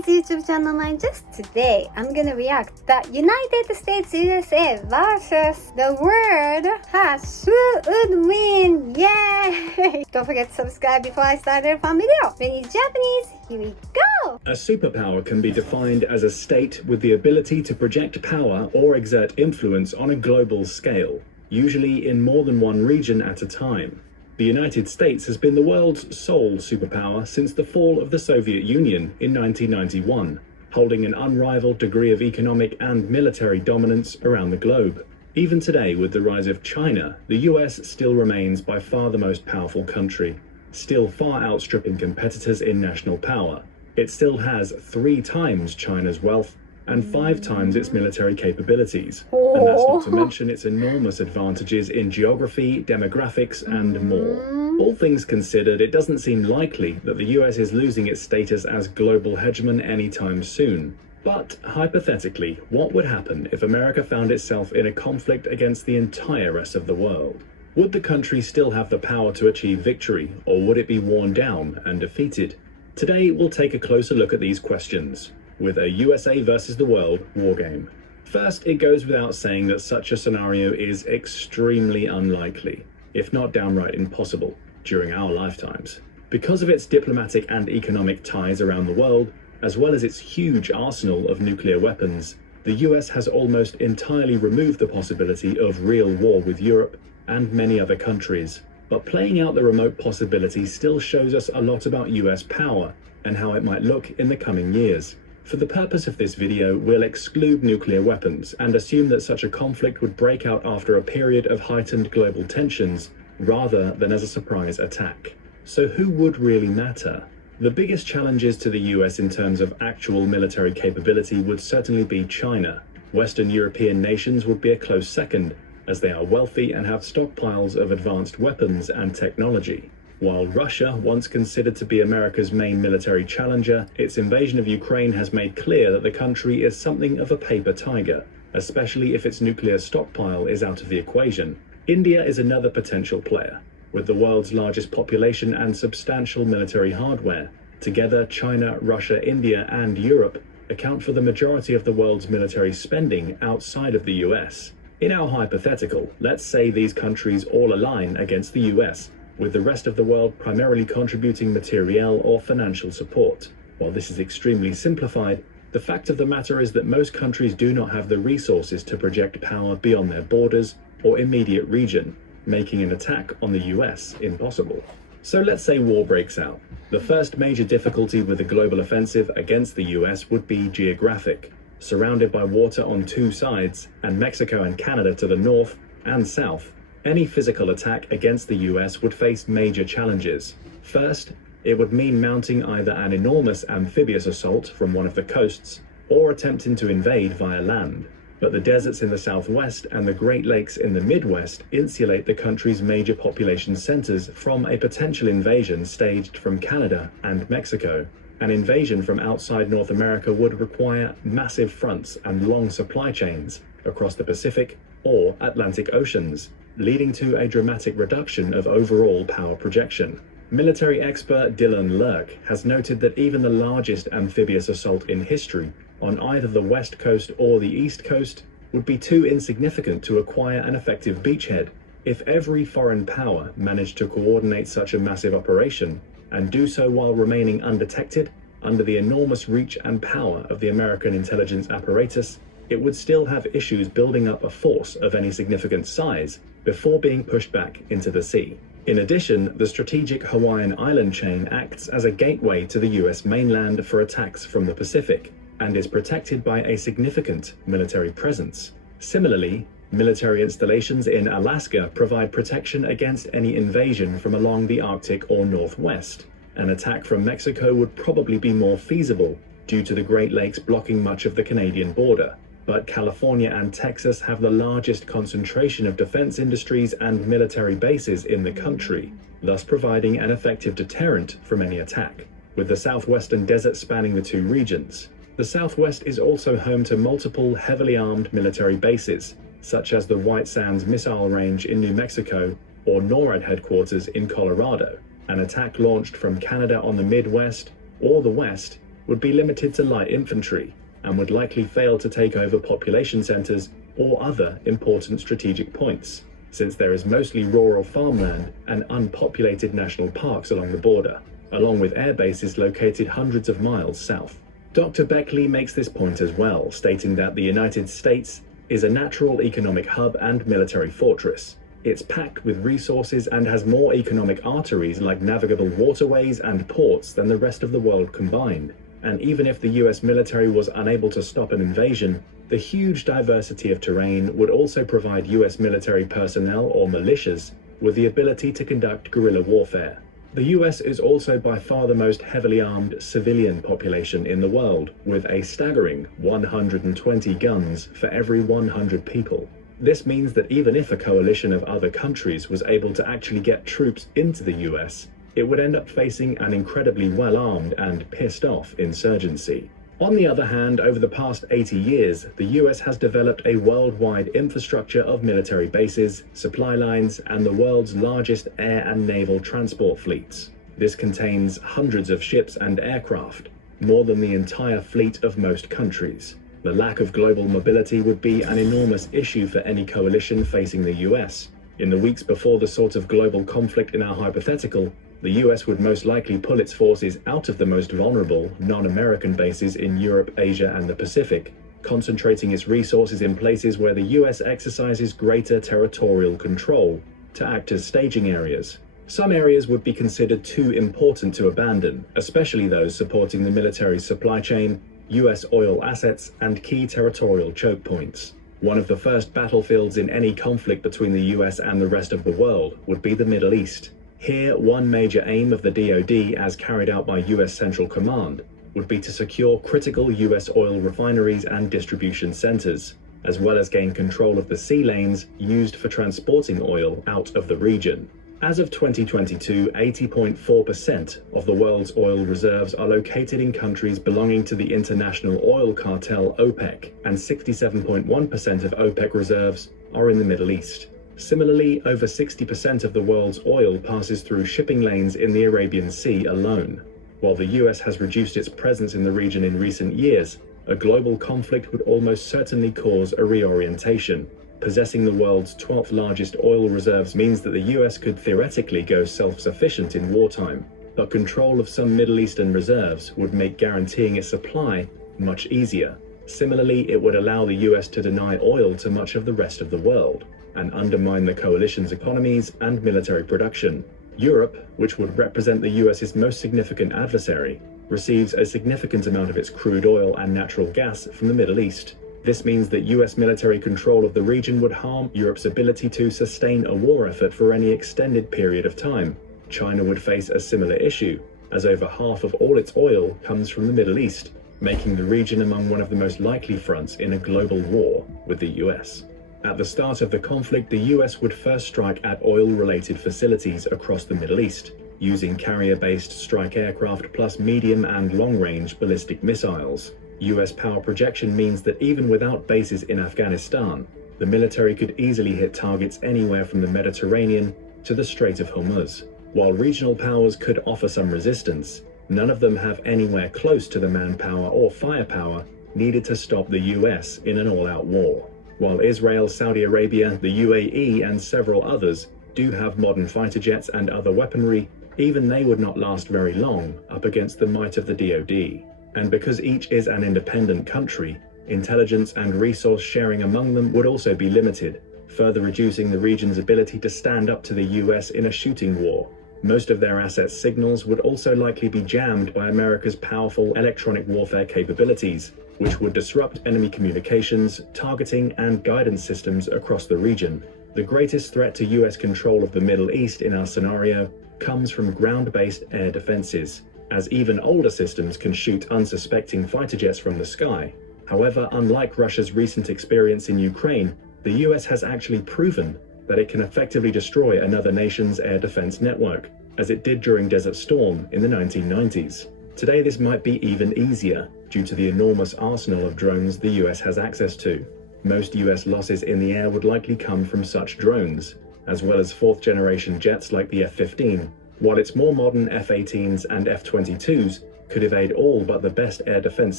Japanese YouTube channel mine. Just today, I'm gonna react the United States USA versus the world has who would win. Yay! Don't forget to subscribe before I start a fun video. Reni Japanese, here we go! A superpower can be defined as a state with the ability to project power or exert influence on a global scale, usually in more than one region at a time. The United States has been the world's sole superpower since the fall of the Soviet Union in 1991, holding an unrivaled degree of economic and military dominance around the globe. Even today, with the rise of China, the US still remains by far the most powerful country, still far outstripping competitors in national power. It still has 3 times China's wealth and 5 times its military capabilities, and that's not to mention its enormous advantages in geography, demographics, and more. All things considered, it doesn't seem likely that the US is losing its status as global hegemon anytime soon. But hypothetically, what would happen if America found itself in a conflict against the entire rest of the world? Would the country still have the power to achieve victory, or would it be worn down and defeated? Today, we'll take a closer look at these questions with a USA versus the world wargame. First, it goes without saying that such a scenario is extremely unlikely, if not downright impossible, during our lifetimes. Because of its diplomatic and economic ties around the world, as well as its huge arsenal of nuclear weapons, the US has almost entirely removed the possibility of real war with Europe and many other countries. But playing out the remote possibility still shows us a lot about US power and how it might look in the coming years. For the purpose of this video, we'll exclude nuclear weapons and assume that such a conflict would break out after a period of heightened global tensions, rather than as a surprise attack. So who would really matter? The biggest challenges to the US in terms of actual military capability would certainly be China. Western European nations would be a close second, as they are wealthy and have stockpiles of advanced weapons and technology. While Russia, once considered to be America's main military challenger, its invasion of Ukraine has made clear that the country is something of a paper tiger, especially if its nuclear stockpile is out of the equation. India is another potential player, with the world's largest population and substantial military hardware. Together, China, Russia, India, and Europe account for the majority of the world's military spending outside of the US. In our hypothetical, let's say these countries all align against the US, with the rest of the world primarily contributing materiel or financial support. While this is extremely simplified, the fact of the matter is that most countries do not have the resources to project power beyond their borders or immediate region, making an attack on the US impossible. So let's say war breaks out. The first major difficulty with a global offensive against the US would be geographic. Surrounded by water on 2 sides, and Mexico and Canada to the north and south, any physical attack against the US would face major challenges. First, it would mean mounting either an enormous amphibious assault from one of the coasts, or attempting to invade via land. But the deserts in the southwest and the Great Lakes in the Midwest insulate the country's major population centers from a potential invasion staged from Canada and Mexico. An invasion from outside North America would require massive fronts and long supply chains across the Pacific or Atlantic Oceans, leading to a dramatic reduction of overall power projection. Military expert Dylan Lurk has noted that even the largest amphibious assault in history on either the west coast or the east coast would be too insignificant to acquire an effective beachhead. If every foreign power managed to coordinate such a massive operation, and do so while remaining undetected under the enormous reach and power of the American intelligence apparatus, it would still have issues building up a force of any significant size before being pushed back into the sea. In addition, the strategic Hawaiian island chain acts as a gateway to the US mainland for attacks from the Pacific, and is protected by a significant military presence. Similarly, military installations in Alaska provide protection against any invasion from along the Arctic or Northwest. An attack from Mexico would probably be more feasible due to the Great Lakes blocking much of the Canadian border. But California and Texas have the largest concentration of defense industries and military bases in the country, thus providing an effective deterrent from any attack. With the southwestern desert spanning the 2 regions, the Southwest is also home to multiple heavily armed military bases, such as the White Sands Missile Range in New Mexico or NORAD headquarters in Colorado. An attack launched from Canada on the Midwest or the West would be limited to light infantry and would likely fail to take over population centers or other important strategic points, since there is mostly rural farmland and unpopulated national parks along the border, along with air bases located hundreds of miles south. Dr. Beckley makes this point as well, stating that the United States is a natural economic hub and military fortress. It's packed with resources and has more economic arteries like navigable waterways and ports than the rest of the world combined. And even if the US military was unable to stop an invasion, the huge diversity of terrain would also provide US military personnel or militias with the ability to conduct guerrilla warfare. The US is also by far the most heavily armed civilian population in the world, with a staggering 120 guns for every 100 people. This means that even if a coalition of other countries was able to actually get troops into the US, it would end up facing an incredibly well-armed and pissed-off insurgency. On the other hand, over the past 80 years, the US has developed a worldwide infrastructure of military bases, supply lines, and the world's largest air and naval transport fleets. This contains hundreds of ships and aircraft, more than the entire fleet of most countries. The lack of global mobility would be an enormous issue for any coalition facing the US. In the weeks before the sort of global conflict in our hypothetical, the US would most likely pull its forces out of the most vulnerable, non-American bases in Europe, Asia, and the Pacific, concentrating its resources in places where the US exercises greater territorial control to act as staging areas. Some areas would be considered too important to abandon, especially those supporting the military supply chain, US oil assets, and key territorial choke points. One of the first battlefields in any conflict between the US and the rest of the world would be the Middle East. Here, one major aim of the DoD, as carried out by US Central Command, would be to secure critical US oil refineries and distribution centers, as well as gain control of the sea lanes used for transporting oil out of the region. As of 2022, 80.4% of the world's oil reserves are located in countries belonging to the international oil cartel OPEC, and 67.1% of OPEC reserves are in the Middle East. Similarly, over 60% of the world's oil passes through shipping lanes in the Arabian Sea alone. While the US has reduced its presence in the region in recent years, a global conflict would almost certainly cause a reorientation. Possessing the world's 12th largest oil reserves means that the US could theoretically go self-sufficient in wartime, but control of some Middle Eastern reserves would make guaranteeing its supply much easier. Similarly, it would allow the US to deny oil to much of the rest of the world, and undermine the coalition's economies and military production. Europe, which would represent the US's most significant adversary, receives a significant amount of its crude oil and natural gas from the Middle East. This means that US military control of the region would harm Europe's ability to sustain a war effort for any extended period of time. China would face a similar issue, as over half of all its oil comes from the Middle East, making the region among one of the most likely fronts in a global war with the US. At the start of the conflict, the US would first strike at oil-related facilities across the Middle East, using carrier-based strike aircraft plus medium and long-range ballistic missiles. US power projection means that even without bases in Afghanistan, the military could easily hit targets anywhere from the Mediterranean to the Strait of Hormuz. While regional powers could offer some resistance, none of them have anywhere close to the manpower or firepower needed to stop the US in an all-out war. While Israel, Saudi Arabia, the UAE, and several others do have modern fighter jets and other weaponry, even they would not last very long up against the might of the DoD. And because each is an independent country, intelligence and resource sharing among them would also be limited, further reducing the region's ability to stand up to the US in a shooting war. Most of their assets' signals would also likely be jammed by America's powerful electronic warfare capabilities, which would disrupt enemy communications, targeting, and guidance systems across the region. The greatest threat to US control of the Middle East in our scenario comes from ground-based air defenses, as even older systems can shoot unsuspecting fighter jets from the sky. However, unlike Russia's recent experience in Ukraine, the US has actually proven that it can effectively destroy another nation's air defense network, as it did during Desert Storm in the 1990s. Today, this might be even easier due to the enormous arsenal of drones the US has access to. Most US losses in the air would likely come from such drones, as well as fourth-generation jets like the F-15, while its more modern F-18s and F-22s could evade all but the best air defense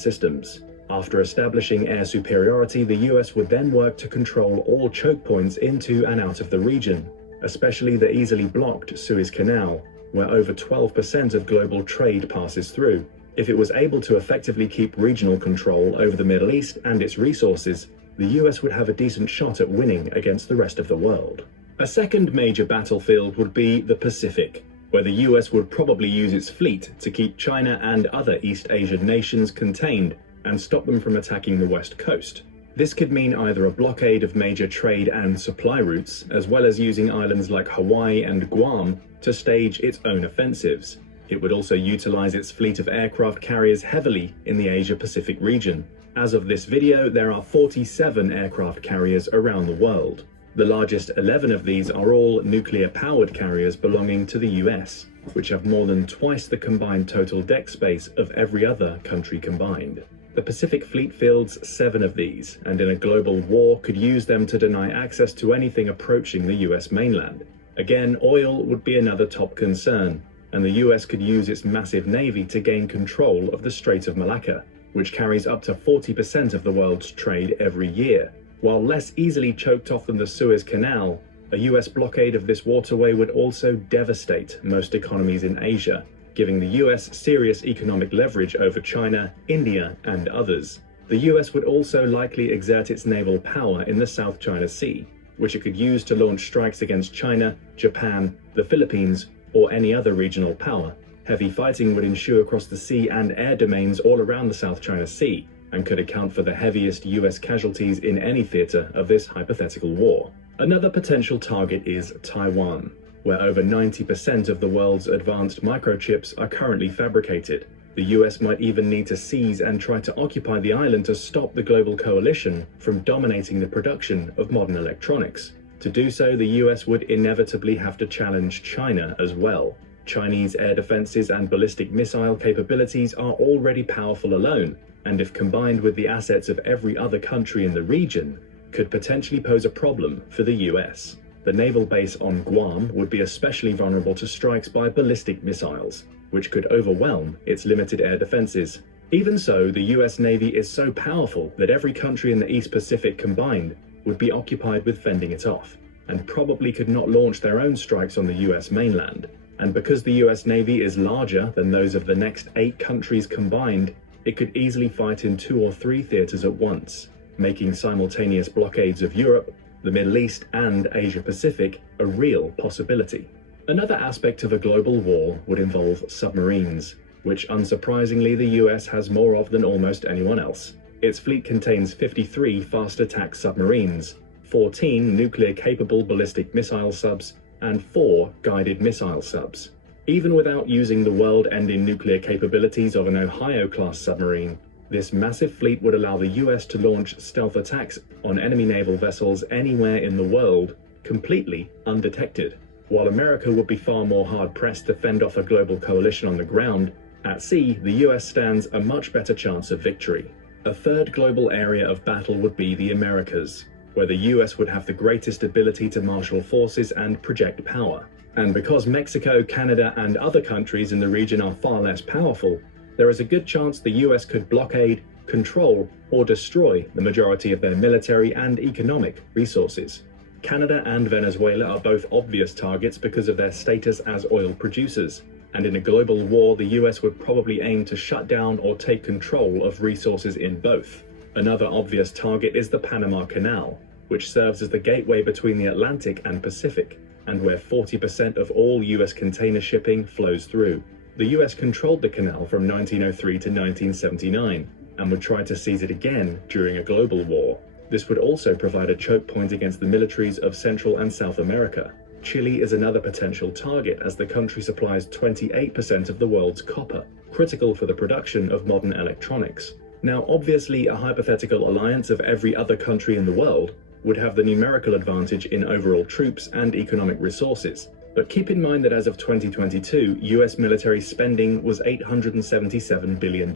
systems. After establishing air superiority, the US would then work to control all choke points into and out of the region, especially the easily blocked Suez Canal, where over 12% of global trade passes through. If it was able to effectively keep regional control over the Middle East and its resources, the US would have a decent shot at winning against the rest of the world. A second major battlefield would be the Pacific, where the US would probably use its fleet to keep China and other East Asian nations contained and stop them from attacking the West Coast. This could mean either a blockade of major trade and supply routes, as well as using islands like Hawaii and Guam to stage its own offensives. It would also utilize its fleet of aircraft carriers heavily in the Asia-Pacific region. As of this video, there are 47 aircraft carriers around the world. The largest 11 of these are all nuclear-powered carriers belonging to the US, which have more than twice the combined total deck space of every other country combined. The Pacific Fleet fields 7 of these, and in a global war could use them to deny access to anything approaching the US mainland. Again, oil would be another top concern, and the US could use its massive navy to gain control of the Strait of Malacca, which carries up to 40% of the world's trade every year. While less easily choked off than the Suez Canal, a US blockade of this waterway would also devastate most economies in Asia, giving the US serious economic leverage over China, India, and others. The US would also likely exert its naval power in the South China Sea, which it could use to launch strikes against China, Japan, the Philippines, or any other regional power. Heavy fighting would ensue across the sea and air domains all around the South China Sea, and could account for the heaviest US casualties in any theater of this hypothetical war. Another potential target is Taiwan, where over 90% of the world's advanced microchips are currently fabricated. The US might even need to seize and try to occupy the island to stop the global coalition from dominating the production of modern electronics. To do so, the US would inevitably have to challenge China as well. Chinese air defenses and ballistic missile capabilities are already powerful alone, and if combined with the assets of every other country in the region, could potentially pose a problem for the US. The naval base on Guam would be especially vulnerable to strikes by ballistic missiles, which could overwhelm its limited air defenses. Even so, the US Navy is so powerful that every country in the East Pacific combined would be occupied with fending it off, and probably could not launch their own strikes on the US mainland. And because the US Navy is larger than those of the next 8 countries combined, it could easily fight in 2 or 3 theaters at once, making simultaneous blockades of Europe, the Middle East, and Asia Pacific a real possibility. Another aspect of a global war would involve submarines, which unsurprisingly the US has more of than almost anyone else. Its fleet contains 53 fast attack submarines, 14 nuclear-capable ballistic missile subs, and 4 guided missile subs. Even without using the world-ending nuclear capabilities of an Ohio-class submarine, this massive fleet would allow the US to launch stealth attacks on enemy naval vessels anywhere in the world, completely undetected. While America would be far more hard-pressed to fend off a global coalition on the ground, at sea, the US stands a much better chance of victory. A third global area of battle would be the Americas, where the US would have the greatest ability to marshal forces and project power. And because Mexico, Canada, and other countries in the region are far less powerful, there is a good chance the US could blockade, control, or destroy the majority of their military and economic resources. Canada and Venezuela are both obvious targets because of their status as oil producers, and in a global war, the US would probably aim to shut down or take control of resources in both. Another obvious target is the Panama Canal, which serves as the gateway between the Atlantic and Pacific, and where 40% of all US container shipping flows through. The US controlled the canal from 1903 to 1979, and would try to seize it again during a global war. This would also provide a choke point against the militaries of Central and South America. Chile is another potential target, as the country supplies 28% of the world's copper, critical for the production of modern electronics. Now, obviously, a hypothetical alliance of every other country in the world would have the numerical advantage in overall troops and economic resources. But keep in mind that as of 2022, US military spending was $877 billion,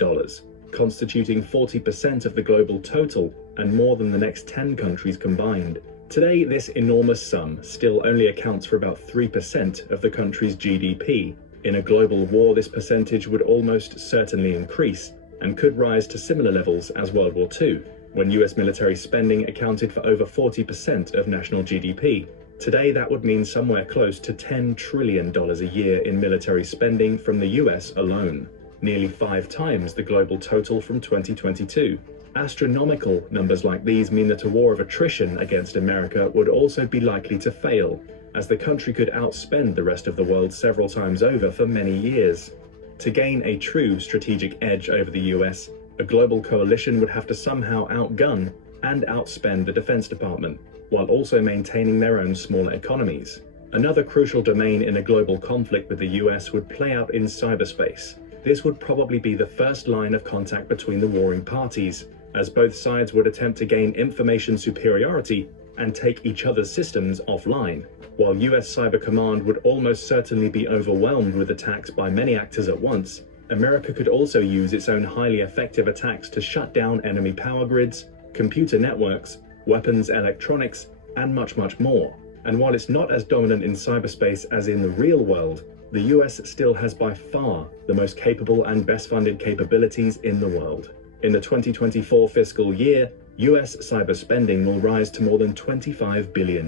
constituting 40% of the global total and more than the next 10 countries combined. Today, this enormous sum still only accounts for about 3% of the country's GDP, In a global war, this percentage would almost certainly increase and could rise to similar levels as World War II, when US military spending accounted for over 40% of national GDP. Today, that would mean somewhere close to $10 trillion a year in military spending from the US alone, nearly 5 times the global total from 2022. Astronomical numbers like these mean that a war of attrition against America would also be likely to fail, as the country could outspend the rest of the world several times over for many years. To gain a true strategic edge over the US, a global coalition would have to somehow outgun and outspend the Defense Department, while also maintaining their own smaller economies. Another crucial domain in a global conflict with the US would play out in cyberspace. This would probably be the first line of contact between the warring parties, as both sides would attempt to gain information superiority and take each other's systems offline. While US Cyber Command would almost certainly be overwhelmed with attacks by many actors at once, America could also use its own highly effective attacks to shut down enemy power grids, computer networks, weapons, electronics, and much more. And while it's not as dominant in cyberspace as in the real world, the US still has by far the most capable and best funded capabilities in the world. In the 2024 fiscal year, US cyber spending will rise to more than $25 billion,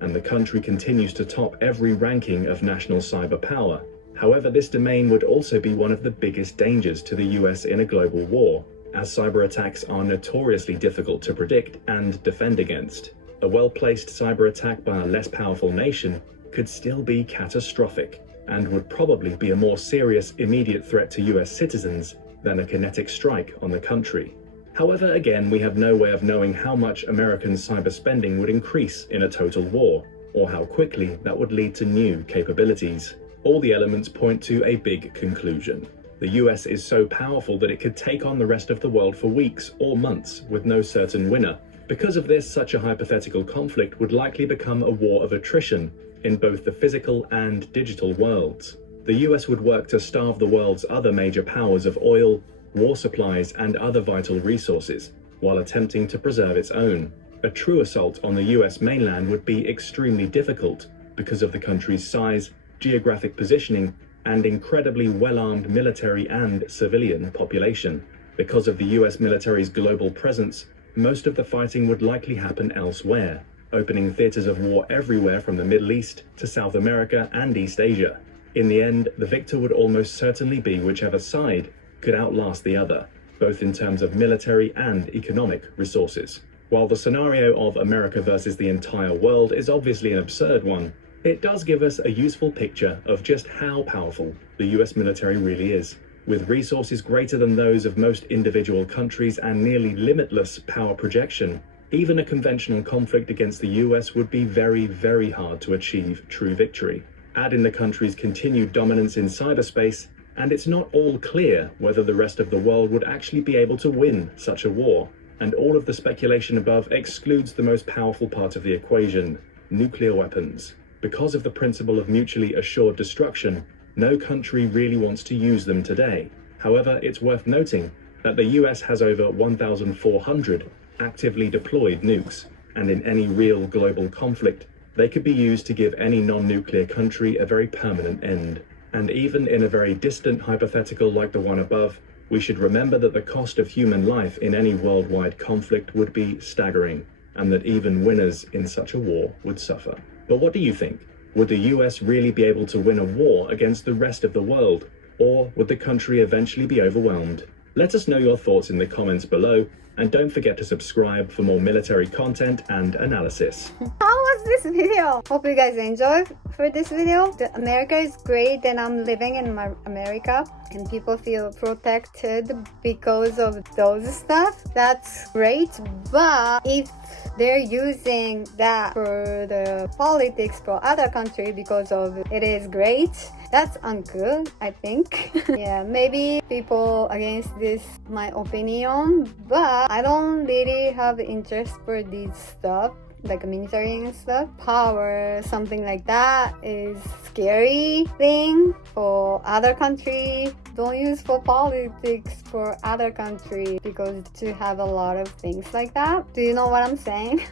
and the country continues to top every ranking of national cyber power. However, this domain would also be one of the biggest dangers to the US in a global war, as cyber attacks are notoriously difficult to predict and defend against. A well-placed cyber attack by a less powerful nation could still be catastrophic, and would probably be a more serious immediate threat to US citizens than a kinetic strike on the country. However, again, we have no way of knowing how much American cyber spending would increase in a total war, or how quickly that would lead to new capabilities. All the elements point to a big conclusion. The US is so powerful that it could take on the rest of the world for weeks or months with no certain winner. Because of this, such a hypothetical conflict would likely become a war of attrition in both the physical and digital worlds. The US would work to starve the world's other major powers of oil, war supplies, and other vital resources, while attempting to preserve its own. A true assault on the US mainland would be extremely difficult because of the country's size, geographic positioning, and incredibly well-armed military and civilian population. Because of the US military's global presence, most of the fighting would likely happen elsewhere, opening theaters of war everywhere from the Middle East to South America and East Asia. In the end, the victor would almost certainly be whichever side could outlast the other, both in terms of military and economic resources. While the scenario of America versus the entire world is obviously an absurd one, it does give us a useful picture of just how powerful the US military really is. With resources greater than those of most individual countries and nearly limitless power projection, even a conventional conflict against the US would be very hard to achieve true victory. Add in the country's continued dominance in cyberspace, and it's not all clear whether the rest of the world would actually be able to win such a war. And all of the speculation above excludes the most powerful part of the equation: nuclear weapons. Because of the principle of mutually assured destruction, no country really wants to use them today. However, it's worth noting that the US has over 1,400 actively deployed nukes, and in any real global conflict, they could be used to give any non-nuclear country a very permanent end. And even in a very distant hypothetical like the one above, we should remember that the cost of human life in any worldwide conflict would be staggering, and that even winners in such a war would suffer. But what do you think? Would the US really be able to win a war against the rest of the world? Or would the country eventually be overwhelmed? Let us know your thoughts in the comments below, and don't forget to subscribe for more military content and analysis. How was this video? Hope you guys enjoyed for this video. America is great and I'm living in America and people feel protected because of those stuff. That's great, but if they're using that for the politics for other country because of it is great, that's ungood, I think. Yeah, maybe people against this my opinion, but I don't really have interest for this stuff. like military and stuff, power, something like that is scary thing for other country. Don't use for politics for other country because to have a lot of things like that. Do you know what I'm saying?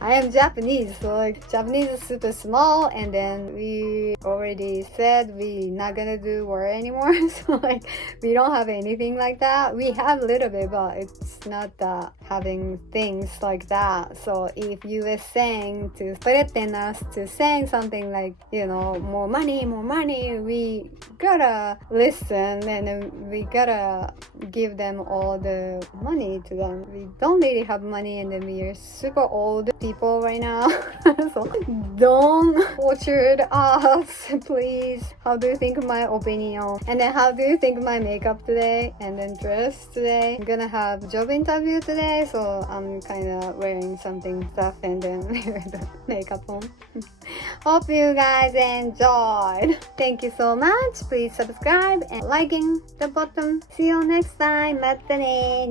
I am Japanese, so like Japanese is super small, and then we already said we not gonna do war anymore. So like we don't have anything like that. We have a little bit, but it's not that having things like that. So if US saying to threaten us to saying something like, you know, more money, we gotta listen and we gotta give them all the money to them. We don't really have money, and then we are super old people right now. So don't torture us, please. How do you think my opinion? And then how do you think my makeup today? And then dress today? I'm gonna have job interview today, so I'm kind of wearing something stuff and then with the makeup on. Hope you guys enjoyed. Thank you so much. Please subscribe and liking the button. See you next time. またね。